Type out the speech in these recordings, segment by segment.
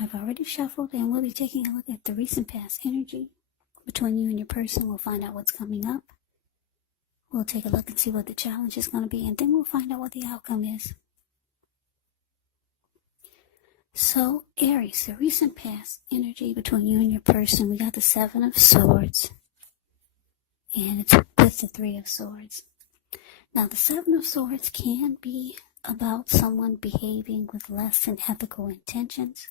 I've already shuffled, and we'll be taking a look at the recent past energy between you and your person. We'll find out what's coming up. We'll take a look and see what the challenge is going to be, and then we'll find out what the outcome is. So, Aries, the recent past energy between you and your person, we got the Seven of Swords, and it's with the Three of Swords. Now, the Seven of Swords can be about someone behaving with less than ethical intentions.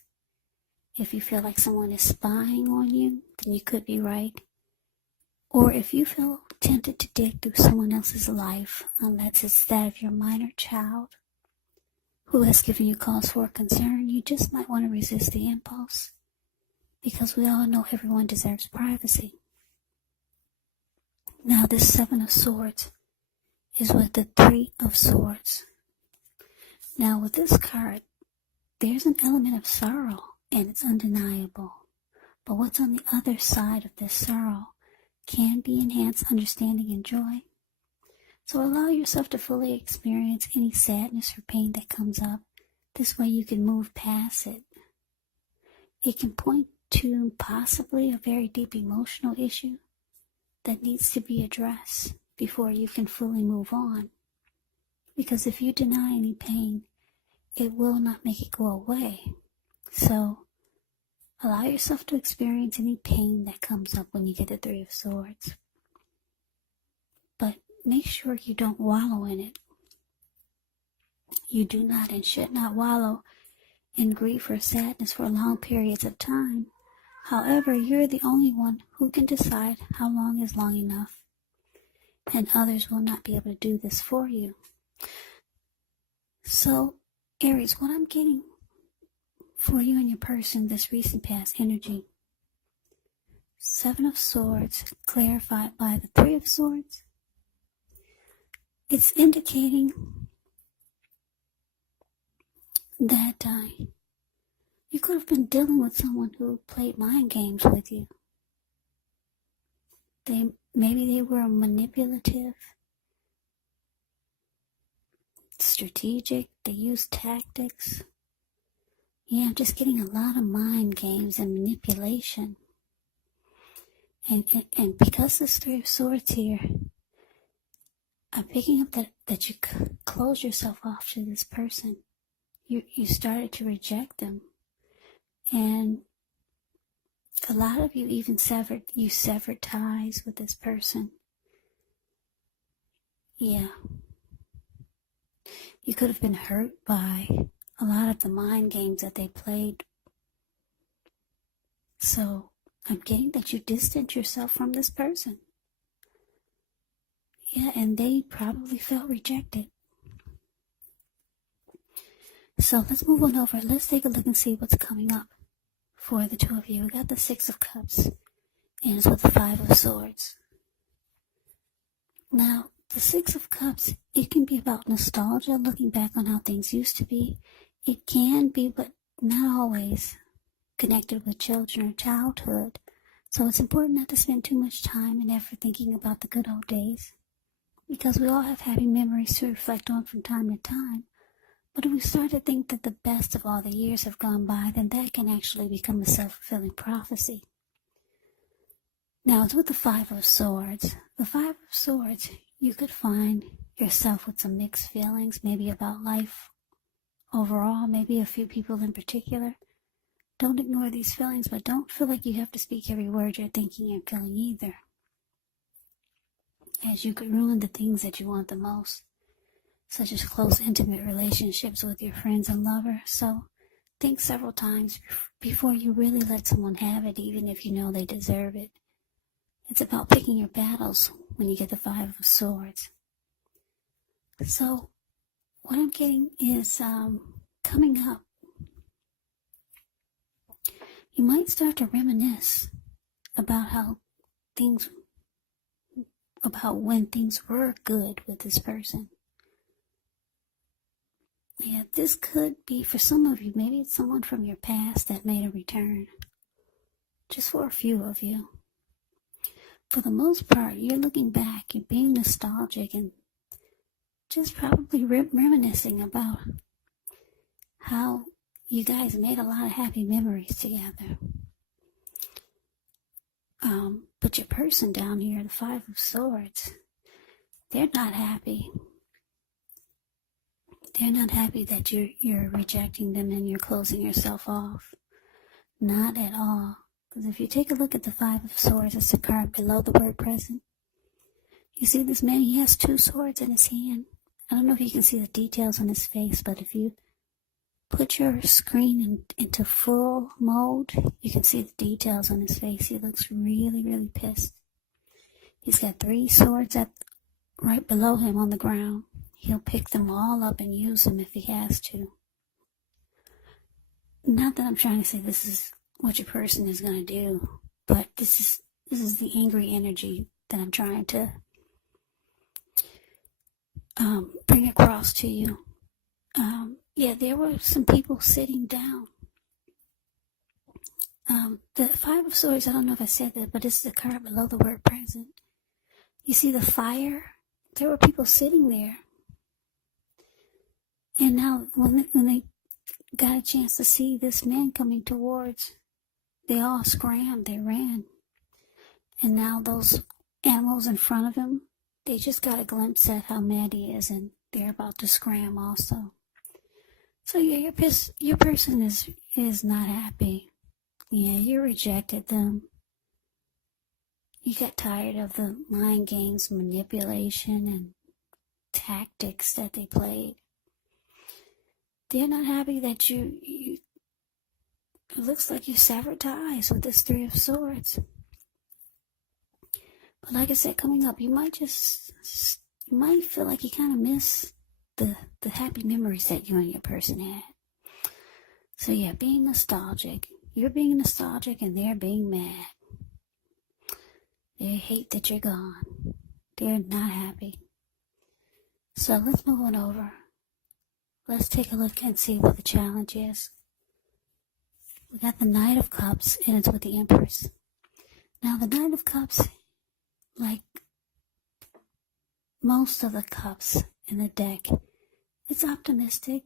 If you feel like someone is spying on you, then you could be right. Or if you feel tempted to dig through someone else's life, unless it's that of your minor child who has given you cause for concern, you just might want to resist the impulse, because we all know everyone deserves privacy. Now, this Seven of Swords is with the Three of Swords. Now, with this card, there's an element of sorrow, and it's undeniable. But what's on the other side of this sorrow can be enhanced understanding and joy. So allow yourself to fully experience any sadness or pain that comes up. This way you can move past it. It can point to possibly a very deep emotional issue that needs to be addressed before you can fully move on. Because if you deny any pain, it will not make it go away. So allow yourself to experience any pain that comes up when you get the Three of Swords. But make sure you don't wallow in it. You do not and should not wallow in grief or sadness for long periods of time. However, you're the only one who can decide how long is long enough, and others will not be able to do this for you. So, Aries, what I'm getting for you and your person, this recent past energy, Seven of Swords clarified by the Three of Swords, it's indicating that you could have been dealing with someone who played mind games with you. Maybe they were manipulative, strategic, they used tactics. Yeah, I'm just getting a lot of mind games and manipulation. And because this Three of Swords here, I'm picking up that you close yourself off to this person. You started to reject them. And a lot of you even severed ties with this person. Yeah. You could have been hurt by a lot of the mind games that they played. So I'm getting that you distance yourself from this person. Yeah, and they probably felt rejected. So let's move on over. Let's take a look and see what's coming up for the two of you. We got the Six of Cups, and it's with the Five of Swords. Now, the Six of Cups, it can be about nostalgia, looking back on how things used to be. It can be, but not always, connected with children or childhood. So it's important not to spend too much time and effort thinking about the good old days, because we all have happy memories to reflect on from time to time. But if we start to think that the best of all the years have gone by, then that can actually become a self-fulfilling prophecy. Now, it's with the Five of Swords. The Five of Swords, you could find yourself with some mixed feelings, maybe about life overall, maybe a few people in particular. Don't ignore these feelings, but don't feel like you have to speak every word you're thinking and feeling either, as you could ruin the things that you want the most, such as close, intimate relationships with your friends and lover. So think several times before you really let someone have it, even if you know they deserve it. It's about picking your battles when you get the Five of Swords. So what I'm getting is coming up, you might start to reminisce about when things were good with this person. Yeah, this could be, for some of you, maybe it's someone from your past that made a return. Just for a few of you. For the most part, you're looking back, you're being nostalgic, and just probably reminiscing about how you guys made a lot of happy memories together. But your person down here, the Five of Swords, they're not happy. They're not happy that you're rejecting them and you're closing yourself off. Not at all. Because if you take a look at the Five of Swords, it's the card below the word present. You see this man, he has 2 swords in his hand. I don't know if you can see the details on his face, but if you put your screen into full mode, you can see the details on his face. He looks really, really pissed. He's got 3 swords right below him on the ground. He'll pick them all up and use them if he has to. Not that I'm trying to say this is what your person is going to do, but this is the angry energy that I'm trying to bring across to you. Yeah, there were some people sitting down. The Five of Swords, I don't know if I said that, but it's the card below the word present. You see the fire? There were people sitting there. And now when they got a chance to see this man coming towards, they all scrammed, they ran. And now those animals in front of him, they just got a glimpse at how mad he is, and they're about to scram also. So yeah, your person is not happy. Yeah, you rejected them. You got tired of the mind games, manipulation, and tactics that they played. They're not happy that it looks like you severed ties with this 3 of Swords. But like I said, coming up, you might feel like you kind of miss the happy memories that you and your person had. So yeah, being nostalgic. You're being nostalgic and they're being mad. They hate that you're gone. They're not happy. So let's move on over. Let's take a look and see what the challenge is. We got the Knight of Cups, and it's with the Empress. Now, the Knight of Cups, like most of the cups in the deck, it's optimistic.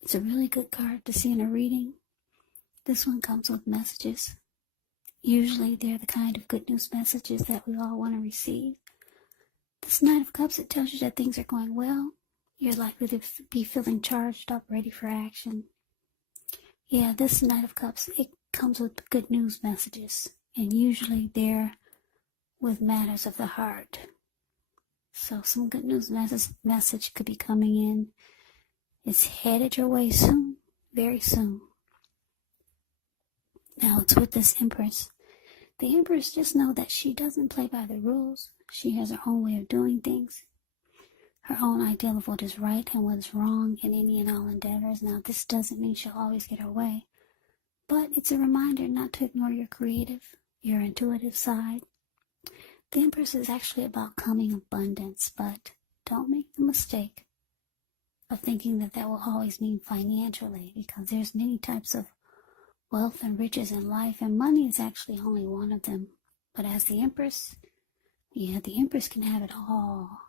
It's a really good card to see in a reading. This one comes with messages. Usually, they're the kind of good news messages that we all want to receive. This Knight of Cups, it tells you that things are going well. You're likely to be feeling charged up, ready for action. Yeah, this Knight of Cups, it comes with good news messages. And usually they're with matters of the heart. So some good news message could be coming in. It's headed your way soon, very soon. Now it's with this Empress. The Empress, just know that she doesn't play by the rules. She has her own way of doing things. Her own ideal of what is right and what is wrong in any and all endeavors. Now, this doesn't mean she'll always get her way, but it's a reminder not to ignore your creative, your intuitive side. The Empress is actually about coming abundance, but don't make the mistake of thinking that will always mean financially, because there's many types of wealth and riches in life, and money is actually only one of them. But as the Empress, yeah, the Empress can have it all.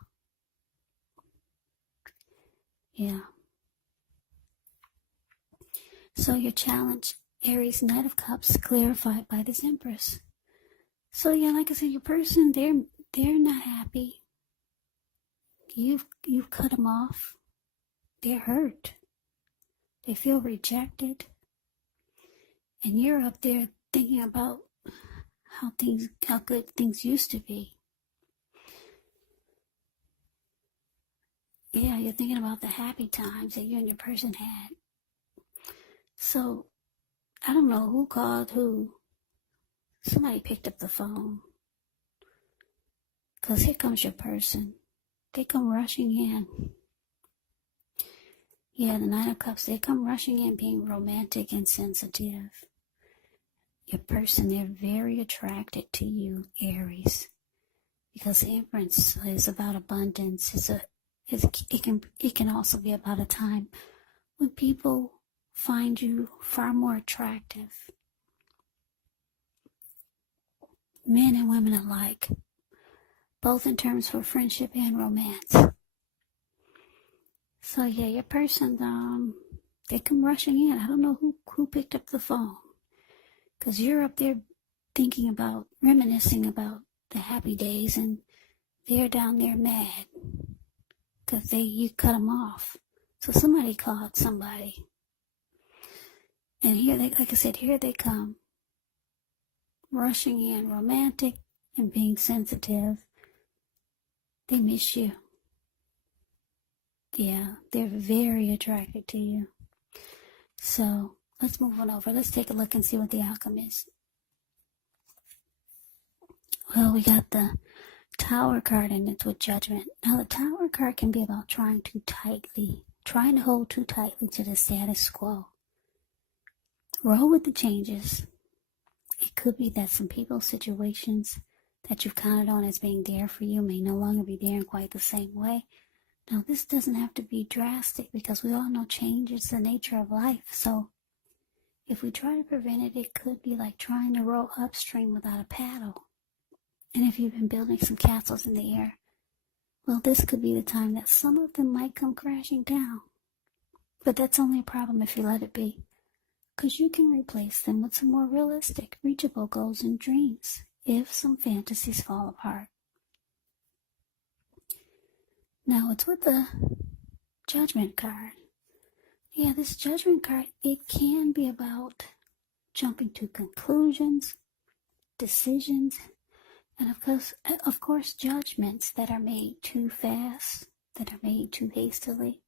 Yeah. So your challenge, Aries, Knight of Cups, clarified by this Empress. So yeah, like I said, your person, they're not happy. You've cut them off. They're hurt. They feel rejected. And you're up there thinking about how good things used to be. Yeah, you're thinking about the happy times that you and your person had. So, I don't know who called who. Somebody picked up the phone. Because here comes your person. They come rushing in. Yeah, the Knight of Cups, they come rushing in being romantic and sensitive. Your person, they're very attracted to you, Aries. Because the Empress is about abundance. It can also be about a time when people find you far more attractive. Men and women alike, both in terms for friendship and romance. So yeah, your person, They come rushing in. I don't know who picked up the phone. Because you're up there thinking about, reminiscing about the happy days, and they're down there mad because you cut them off. So somebody called somebody. And here they, like I said, here they come. Rushing in, romantic and being sensitive. They miss you. Yeah, they're very attracted to you. So let's move on over. Let's take a look and see what the outcome is. Well, we got the Tower card, and it's with Judgment. Now, the Tower card can be about trying to hold too tightly to the status quo. Roll with the changes. It could be that some people, situations that you've counted on as being there for you may no longer be there in quite the same way. Now, this doesn't have to be drastic because we all know change is the nature of life. So, if we try to prevent it, it could be like trying to row upstream without a paddle. And if you've been building some castles in the air, well, this could be the time that some of them might come crashing down. But that's only a problem if you let it be, because you can replace them with some more realistic, reachable goals and dreams if some fantasies fall apart. Now, it's with the Judgment card. Yeah, this Judgment card, it can be about jumping to conclusions, decisions, and of course, judgments that are made too fast, that are made too hastily.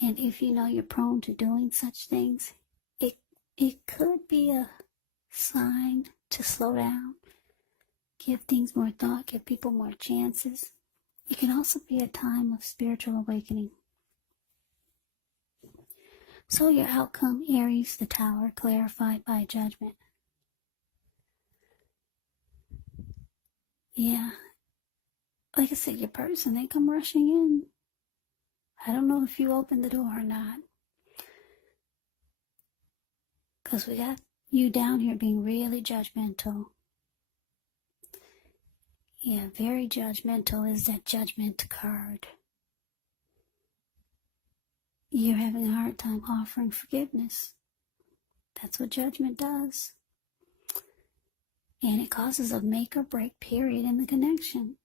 And if you know you're prone to doing such things, it could be a sign to slow down, give things more thought, give people more chances. It can also be a time of spiritual awakening. So your outcome, Aries, the Tower, clarified by Judgment. Yeah, like I said, your person, they come rushing in. I don't know if you opened the door or not. Because we got you down here being really judgmental. Yeah, very judgmental is that Judgment card. You're having a hard time offering forgiveness. That's what Judgment does. And it causes a make or break period in the connection.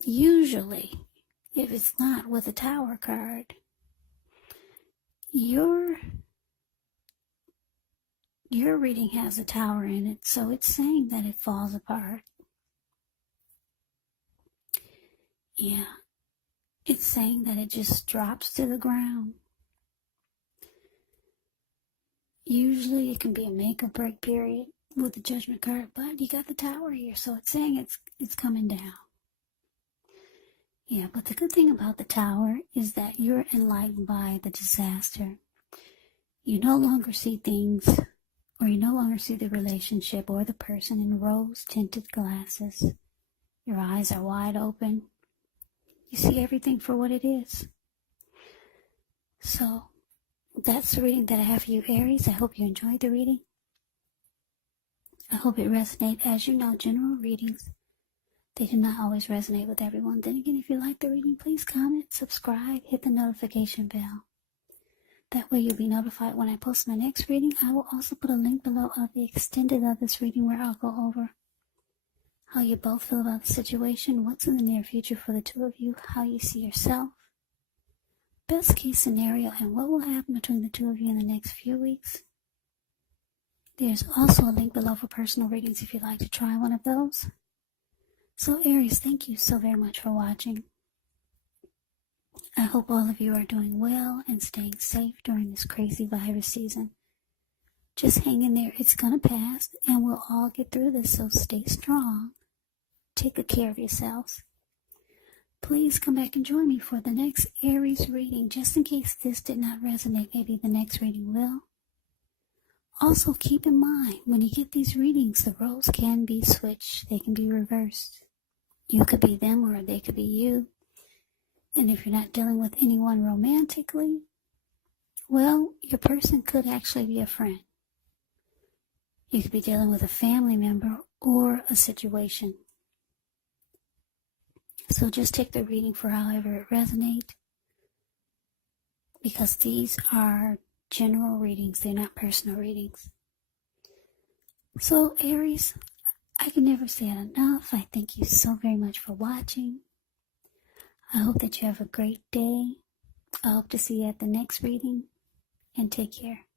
Usually, if it's not with a Tower card, your reading has a Tower in it, so it's saying that it falls apart. Yeah, it's saying that it just drops to the ground. Usually it can be a make or break period with the Judgment card, but you got the Tower here, so it's saying it's coming down. Yeah, but the good thing about the Tower is that you're enlightened by the disaster. You no longer see things, or you no longer see the relationship or the person in rose-tinted glasses. Your eyes are wide open. You see everything for what it is. So, that's the reading that I have for you, Aries. I hope you enjoyed the reading. I hope it resonates. As you know, general readings, they do not always resonate with everyone. Then again, if you like the reading, please comment, subscribe, hit the notification bell. That way you'll be notified when I post my next reading. I will also put a link below of the extended of this reading where I'll go over how you both feel about the situation, what's in the near future for the two of you, how you see yourself, best case scenario, and what will happen between the two of you in the next few weeks. There's also a link below for personal readings if you'd like to try one of those. So Aries, thank you so very much for watching. I hope all of you are doing well and staying safe during this crazy virus season. Just hang in there. It's going to pass, and we'll all get through this, so stay strong. Take good care of yourselves. Please come back and join me for the next Aries reading, just in case this did not resonate. Maybe the next reading will. Also, keep in mind, when you get these readings, the roles can be switched. They can be reversed. You could be them, or they could be you. And if you're not dealing with anyone romantically, well, your person could actually be a friend. You could be dealing with a family member or a situation. So just take the reading for however it resonates. because these are general readings, they're not personal readings. So Aries, I can never say it enough. I thank you so very much for watching. I hope that you have a great day. I hope to see you at the next reading, and take care.